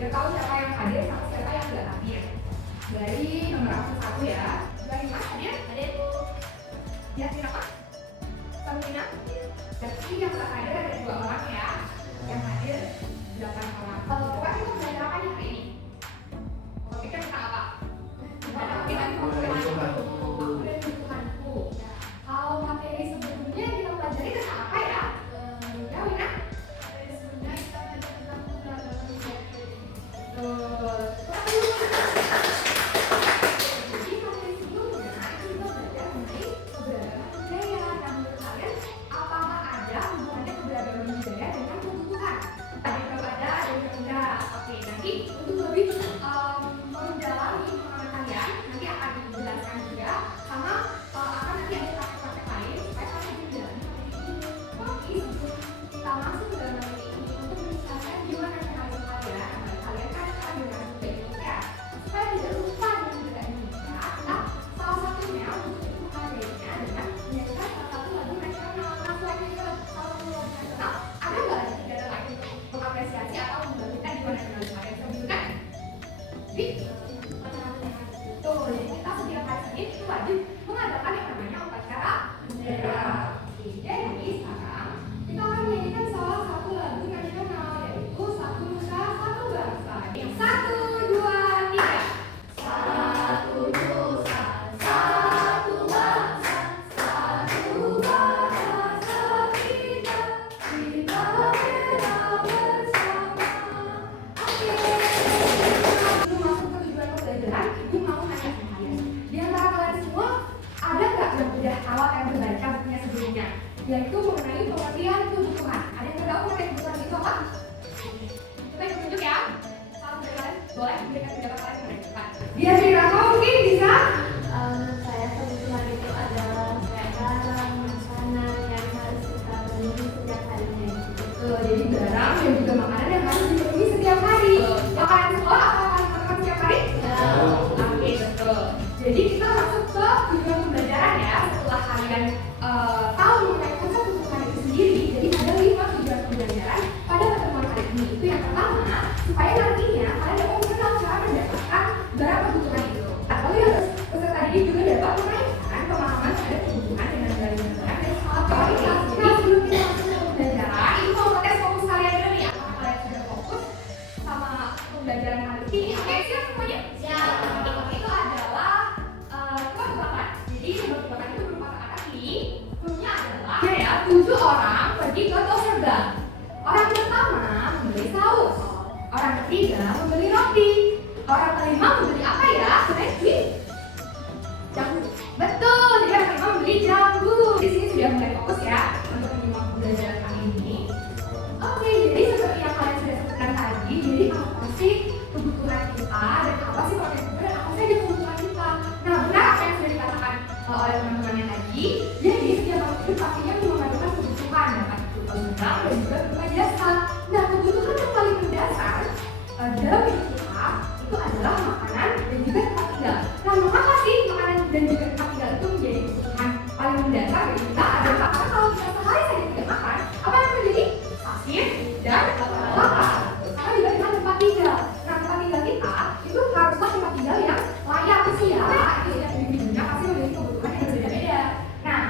Biar tahu siapa yang hadir sama siapa yang nggak hadir. Dari nomor absen 1 ya. Dari Mas hadir? Hadir Bu. Yasin apa? Samina? Berarti yang nggak hadir ada 2 orang ya. Yang hadir 8 orang. Pokoknya kita belajar apa nih hari ini? Kita tentang apa? Kita Tuhanku. Kalau materi sebelumnya kita pelajari tentang apa ya? Ya Wina? Materi sebelumnya kita belajar tentang keberadaan manusia. Jadi materi sebelumnya itu kita belajar mengenai keberadaan budaya. Dan menurut kalian apakah ada hubungannya keberadaan budaya dengan kebutuhan? Ada yang ada yang enggak. Oke, nanti untuk lebih mendalami pemahaman kalian nanti akan dijelaskan juga sama akan nanti ada praktek-praktek lain supaya kalian bisa mendalami materi ini. Tapi sebelum kita masuk ke dalam materi ini untuk menjelaskan gimana nasionalisme kalian, kalian kan akan dengan budaya Indonesia supaya tidak lupa dengan budaya Indonesia. Nah, salah satunya untuk itu materinya dengan menyanyikan salah satu lagu nasional. Nah, selain itu salah satu lagu nasional, ada nggak lagi kegiatan lain untuk mengapresiasi atau membangkitkan jiwa nasionalisme? Ada yang bisa menunjukkan? Jadi, jadi kita setiap hari Senin itu wajib mengadakan yang namanya upacara bendera. Jadi sekarang kita akan menyanyikan salah satu lagu nasional yaitu Satu Nusa Satu Bangsa. Yang 1, 2, 3. Satu Nusa Satu Bangsa, satu bahasa kita bela bersama. Oke. Sebelum masuk ke tujuan pembelajaran, Ibu mau nanya sama kalian. Di antara kalian semua, ada nggak yang udah awal yang membaca bukunya sebelumnya? Yaitu mengenai pengertian kebutuhan. Ada yang tahu pengertian kebutuhan itu apa? Coba yang tunjuk ya. Salah dari kalian, boleh berikan pendapat kalian menentukan. Dia cerita mungkin bisa? Saya kebutuhan itu adalah kayak barang, makanan yang harus kita penuhi setiap harinya. Betul, jadi barang dan juga makanan yang harus dipenuhi setiap hari. Yang kalian semua akan makan setiap hari? Oke, betul. Jadi kita masuk ke tujuan pembelajaran ya. Setelah kalian tahu mengenai konsep kebutuhan itu sendiri, jadi ada 5 tujuan pembelajaran pada pertemuan kali ini. Itu yang pertama, supaya nantinya kalian dapat mengenal cara mendapatkan barang kebutuhan itu. Atau yang peserta didik juga dapat menaikkan pemahaman terhadap kebutuhan dengan barang dan skala prioritas. Nah, sebelum kita masuk ke pembelajaran, itu mau tes fokus kalian dulu nih. Apakah kalian sudah fokus sama pembelajaran kali ini? Oke, siap semuanya? Siap. Itu adalah tebak-tebakan. Jadi tebak-tebakan itu berupa kata-kata ini. Cluenya adalah ya 7 orang pergi ke toko bank. Orang pertama membeli saus. Orang ketiga membeli roti. Orang kelima membeli apa ya? Snacky. Jambu. Betul. Jadi orang kelima membeli jambu. Di sini sudah mulai fokus ya untuk menyimak pembelajaran kali ini. Oke, jadi seperti yang kalian sudah sebutkan tadi, jadi apa sih kebutuhan kita dan apa sih kalau kita dan apa saja kebutuhan kita. Nah, benar apa yang sudah dikatakan oleh teman-temannya tadi. Jadi setiap orang hidup pastinya memerlukan kebutuhan, dapat berupa barang dan juga berupa jasa. Nah, kebutuhan yang paling mendasar dalam hidup kita itu adalah makanan dan juga tempat tinggal. Nah, mengapa sih makanan dan juga tempat tinggal itu menjadi kebutuhan paling mendasar bagi kita? Adalah karena kalau kita sehari saja tidak makan, apa yang terjadi? Sakit dan lapar. Karena juga dengan tempat tinggal. Nah, tempat tinggal kita itu haruslah tempat tinggal yang layak sih ya. Itu yang individunya pasti memiliki kebutuhan yang berbeda-beda. Nah,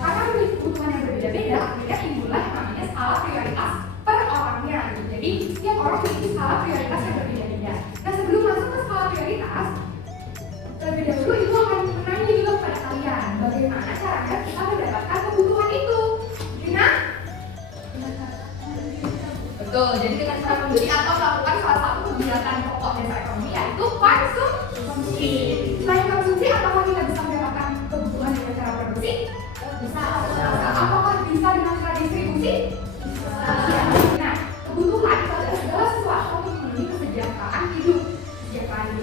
karena memiliki kebutuhan yang berbeda-beda, akhirnya timbullah yang namanya skala prioritas per orangnya. Jadi setiap orang memiliki skala prioritas yang berbeda-beda. Nah, sebelum masuk ke skala prioritas, terlebih dahulu itu akan menanya juga kepada kalian bagaimana caranya kita mendapatkan kebutuhan itu. Dengan betul, jadi dengan cara membeli atau melakukan salah satu kegiatan pokok dasar ekonomi yaitu konsumsi. Selain konsumsi, apakah kita bisa mendapatkan kebutuhan dengan cara produksi? Bisa. Apakah bisa dengan cara distribusi? Bisa. Nah, kebutuhan itu adalah segala sesuatu untuk memenuhi kesejahteraan hidup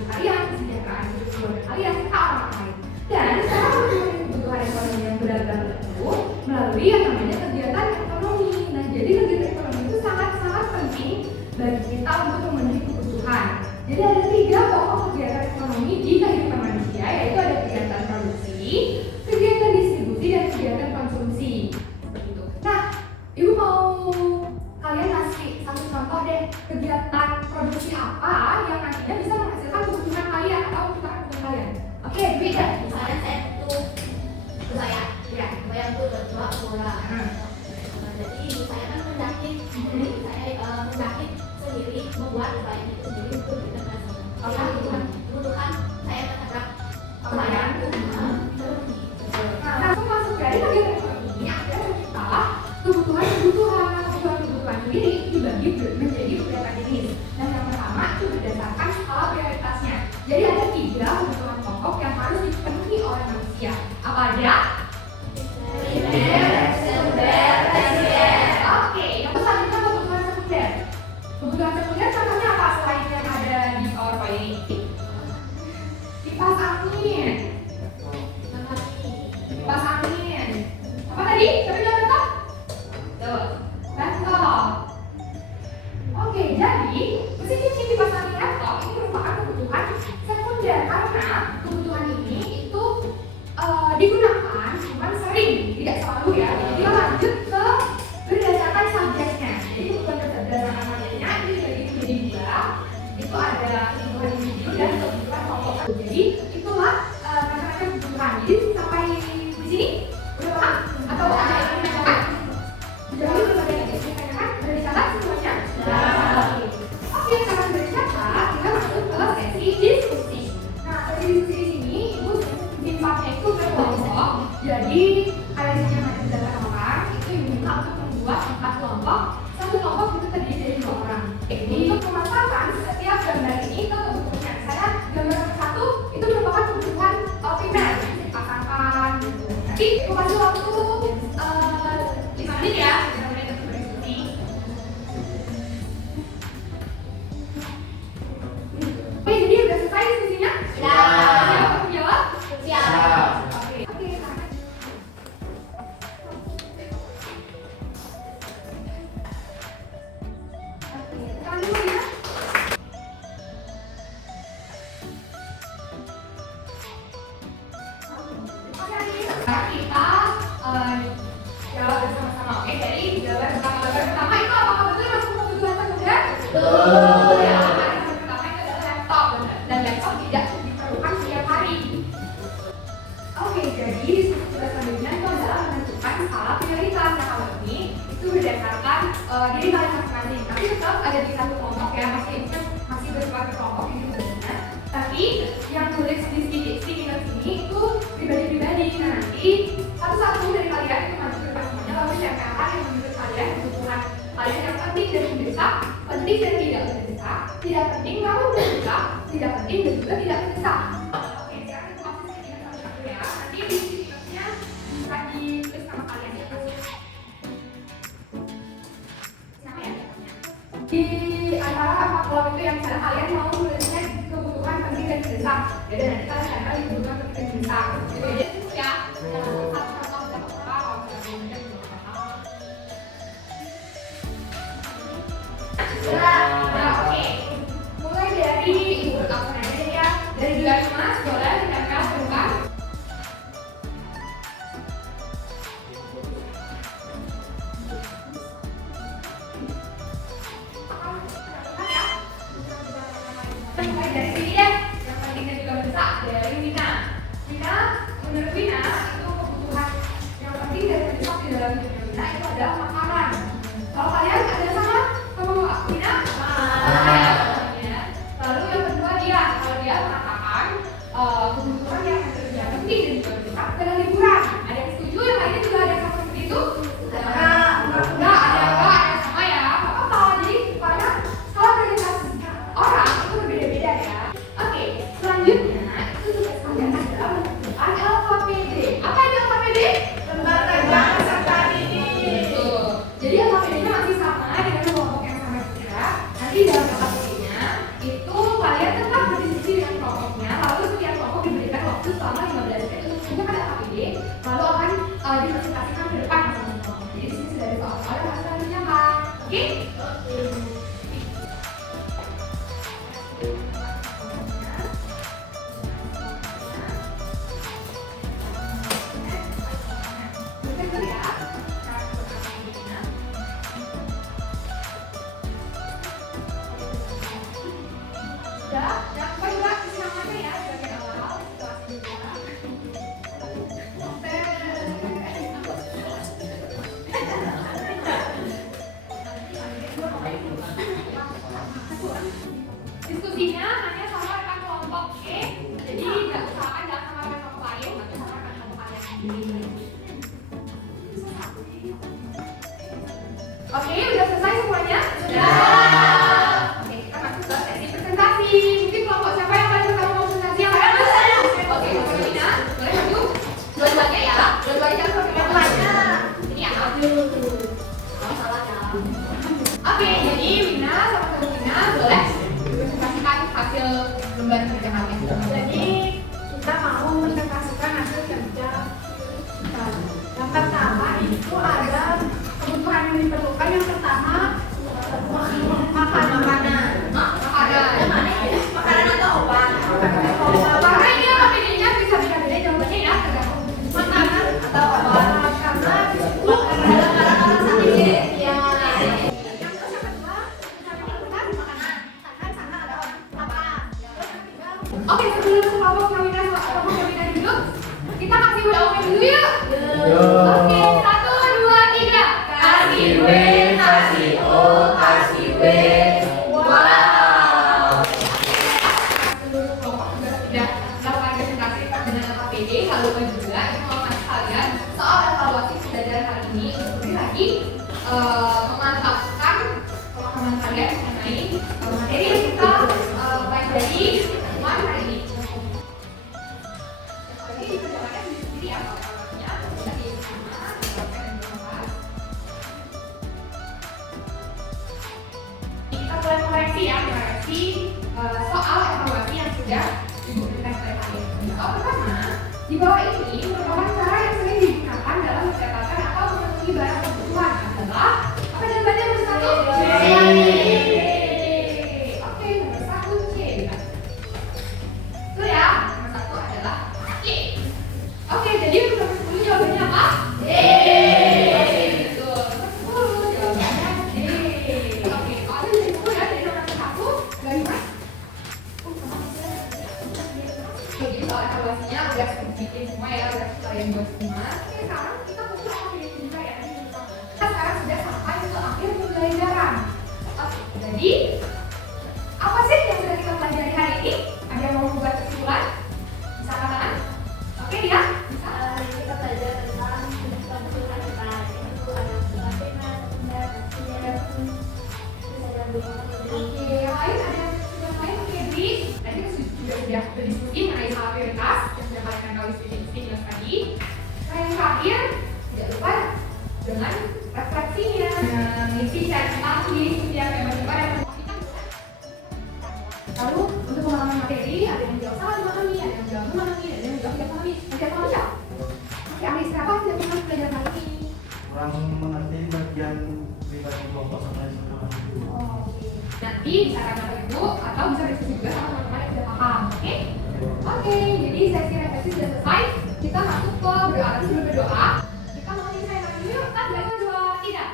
kalian, kesejahteraan hidup keluarga kalian, serta orang lain. Dan cara memenuhi kebutuhan ekonomi yang beragam itu melalui yang namanya kegiatan ekonomi. Nah, jadi kegiatan ekonomi itu sangat-sangat penting bagi kita untuk memenuhi kebutuhan. Jadi ada 3 pokok kegiatan ekonomi di kehidupan manusia, yaitu ada kegiatan produksi, kegiatan distribusi, dan kegiatan konsumsi. Seperti itu. Nah, Ibu mau kalian kasih satu contoh deh kegiatan produksi apa yang nantinya bisa menghasilkan kebutuhan kalian atau kebutuhan kalian. Oke, Dwi ya. Misalnya saya butuh saya yang tuh berdua bola. Jadi saya kan menjahit, jadi saya menjahit sendiri, membuat saya itu sendiri itu berbeda dengan kebutuhan saya terhadap Kalian. Nah, langsung masuk dari bagian ini ada kita kebutuhan sendiri itu dibagi menjadi beberapa jenis. Nah, yang pertama itu berdasarkan skala prioritasnya. Jadi ada 3 kebutuhan pokok yang harus dipenuhi oleh manusia. Apa aja? Oke, yang selanjutnya kebutuhan sekunder. Kebutuhan sekunder contohnya apa selain yang ada di PowerPoint ini? Kipas angin. Kipas angin. Apa tadi? Tapi udah betul? Tuh, laptop. Oke, jadi mesin cuci, kipas angin, laptop ini merupakan kebutuhan sekunder karena kebutuhan ini itu digunakan cuma sering, tidak selalu ya. Dia lanjut ke berdasarkan subjeknya. Jadi kebutuhan berdasarkan subjeknya itu dibagi menjadi 2. Itu ada kebutuhan individu dan kebutuhan kelompok. Jadi itulah macam-macam kebutuhan. Jadi sampai di sini udah paham? Atau ada yang ingin ditanyakan? Jadi udah ada yang ingin ditanyakan? Udah dicatat semuanya? Oke, karena sudah dicatat, kita masuk ke sesi diskusi. Nah, sesi diskusi di sini ibu simpatnya itu berkelompok. Jadi kalian yang ada 8 orang itu ibu minta untuk membuat 4 kelompok. Satu kelompok itu terdiri dari 2 orang. Untuk memasarkan setiap gambar ini ke kebutuhan. Misalnya gambar satu itu merupakan kebutuhan primer, dipasangkan gitu. Nanti ibu kasih waktu 5 menit ya, 5 menit untuk berdiskusi. Oke, jadi udah selesai diskusinya? Siap untuk jawab? Siap. Oke. Sekarang dulu ya. Kita jawab bersama-sama. Oke, jadi gambar pertama itu apakah betul masuk kebutuhan sekunder? Betul. Ya, gambar pertama itu adalah laptop, benar. Dan laptop tidak diperlukan setiap hari. Oke, jadi diskusi kita selanjutnya itu adalah menentukan skala prioritas. Nah, kalau ini itu berdasarkan diri kalian masing-masing. Tapi tetap ada di satu kelompok ya, masih bersifat kelompok itu benar. Tapi yang tulis di sticky notes ini itu pribadi-pribadi. Nah, nanti satu-satu dari kalian itu maju ke depan semuanya lalu tempelkan yang menurut kalian kebutuhan kalian yang penting dan mendesak, penting dan tidak mendesak, tidak penting lalu mendesak, tidak penting dan juga tidak mendesak. Oke, sekarang kita masuk sticky notes satu ya. Nanti di sticky notes-nya bisa ditulis sama kalian ya. Siapa ya? Di antara 4 kolom itu yang misalnya kalian mau tulisnya kebutuhan penting dan mendesak. Jadi nanti kalian tempel di kebutuhan penting dan mendesak. Gitu aja dulu ya. Nah, oke. Mulai dari ibu langsung aja ya. Dari gelas mas boleh ditempel bukan? Mulai dari sini ya. Yang penting dan juga mendesak dari Wina. Wina, menurut Wina itu kebutuhan yang penting dan mendesak di dalam hidupnya Wina itu adalah makanan. Kalau kalian ada sama Wina? Ya. Lalu yang kedua dia, kalau dia mengatakan kebutuhan yang penting dan juga mendesak adalah liburan. Ada yang setuju? Yang lainnya juga ada yang sama seperti itu? Enggak, ada sama ya. Apa-apa. Jadi karena skala prioritas orang itu berbeda-beda ya. Oke, selanjutnya itu tugas kalian adalah menentukan LKPD. Apa itu LKPD? Lembaga Kerja Serta Didik. Jadi LKPD-nya masih sama dengan kelompok yang sama juga. Nanti dalam LKPD-nya itu kalian tetap berdiskusi dengan kelompoknya. Lalu setiap kelompok diberikan waktu selama 15 menit untuk menunjukkan LKPD. Lalu akan dipresentasikan ke depan sama kelompok. Jadi di sini sudah ada soal-soal yang harus selanjutnya kan. Oke? Diskusinya hanya sama rekan kelompok, oke? Jadi jangan sama rekan kelompok lain, tapi sama rekan kelompok kalian sendiri. Oke, udah selesai semuanya? Sudah. Oke, kita masuk ke sesi presentasi. Mungkin kelompok siapa yang paling pertama mau presentasi? Yang mana? Oke, Mbak Lina, boleh maju? Dua-duanya ya? Dua-duanya harus pakai mic-nya. Ini ya? Salah ya. Oke, jadi Wina sama Wina boleh presentasikan hasil lembar kerja kalian. Jadi kita mau presentasikan hasil kerja kita. Yang pertama itu ada kebutuhan yang diperlukan. Yang pertama makanan. Makanan atau obat? Karena ini apa-bedanya bisa beda-beda jawabannya ya, tergantung Makanan atau obat karena di situ Ada barang-barang sakit. ya. Yang kedua kami lakukan makanan karena sana ada orang lapar. Terus yang ketiga Oke, sebelum kelompok Wina duduk, kita kasih WOW dulu yuk. Oke, 1, 2, 3. Kasih W, kasih O, kasih W. Wow. Seluruh kelompok juga sudah melakukan presentasi dengan APD. Lalu juga informasi kalian soal evaluasi pembelajaran kali ini untuk lebih lagi memantapkan pemahaman kalian mengenai materi yang kita pelajari pertemuan hari ini. Jadi dikerjakannya sendiri ya, evaluasinya dari sama kita mulai mengoreksi ya, soal evaluasi yang sudah Ibu berikan kepada kalian. Soal pertama, di bawah ini merupakan cara yang sering digunakan dalam mendapatkan atau memenuhi barang kebutuhan adalah apa jawabannya nomor 1? Oke, nomor 1 C. Itu ya, nomor 1 adalah C. Oke, jadi untuk nomor 10 jawabannya apa? D. Betul, nomor 10 jawabannya D. Oke, kalau dari 10 ya, dari nomor 1 dari Mas. Jadi soal evaluasinya udah bikin semua ya, udah kalian buat semua. Oke, sekarang kita fokus sama video juga ya. Kita sekarang sudah sampai ke akhir pembelajaran. Oke, jadi apa sih yang sudah kita pelajari hari ini? Ada yang mau membuat kesimpulan? Bisa katakan? Oke dia? Bisa? kita belajar tentang kebutuhan kita. Itu ada kebutuhan dan Oke, yang lain ada yang lain mungkin di tadi kita sudah berdiskusi mengenai skala prioritas yang sudah kalian tahu di jelas tadi. Nah yang terakhir tidak lupa dengan refleksinya, mengisi catatan di setiap yang berdepan dan lalu untuk pengalaman materi ada yang jawab salah memahami, ada yang jawab memahami, ada yang jawab tidak memahami. Tidak memahami ya? Oke, ahli siapa tidak pernah belajar kali ini? Kurang mengerti bagian pribadi kelompok sama sekarang. Nanti bisa tanya ke ibu atau bisa diskusi juga sama teman-teman yang sudah paham, oke? Oke, jadi sesi refleksi sudah selesai. Kita masuk ke berdoa. Sebelum berdoa, kita mau selesai dulu yuk. 1, 2, 3.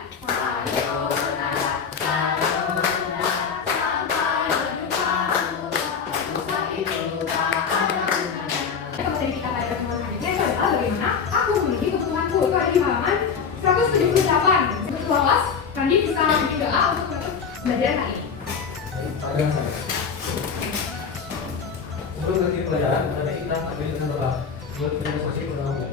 Materi kita pada pertemuan hari ini adalah bagaimana aku memiliki kebutuhanku. Itu ada di halaman 178. Betul awas, Randi bisa bikin doa untuk menutup pembelajaran hari ini. Panjang saya. Sebelum nanti pelajaran, nanti kita ambil dengan doa buat penyelesaian program.